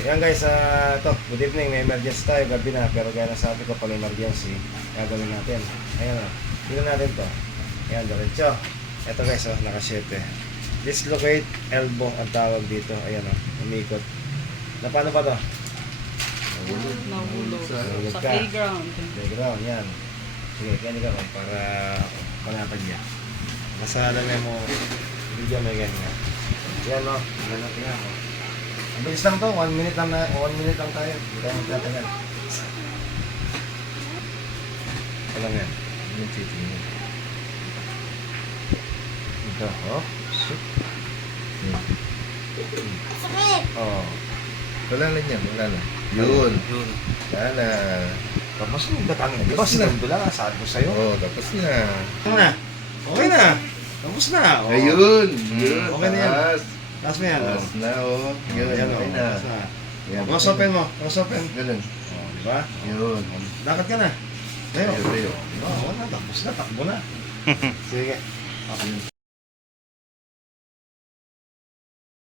Yan guys, to, good evening. May emergency tayo, gabi na. Pero gaya na sabi ko, pag emergency, gagawin natin. Ayan o, tingnan natin to. Ayan, diretso. Ito guys, naka-7. Dislocate elbow ang tawag dito. Ayan o, umikot. Na paano pa to? Nahulog. Nahulog Sa ka. playground. Playground, yan. Sige, kaya ka ko para panatag niya. Nasa alam mo, video may ganyan. Yan o, tingnan mo. Ang bilis lang to, 1 minute lang tayo. Hindi tayo magtatagal. Ito lang yan. Yung titingin. Ito, oh. Shit. Sakit! Oh. Wala na yan, wala na. Yun. Wala na. Tapos yung datang na. Diba sinundo lang, sabi ko sa'yo. Oo, tapos na. Ano na? Okay na. Tapos na. Oh. Ayun. Yun. Okay na yan. Taas. Taas mo yan. Taas na, oh. Yun, Yan, okay oh. na. Taas na. Yan. Cross open mo. Cross open. Ganun. Oh, diba? Yun. Lakad ka na. Tayo. Tayo, tayo. Oh, wala. Tapos na. Takbo na. Sige. Okay.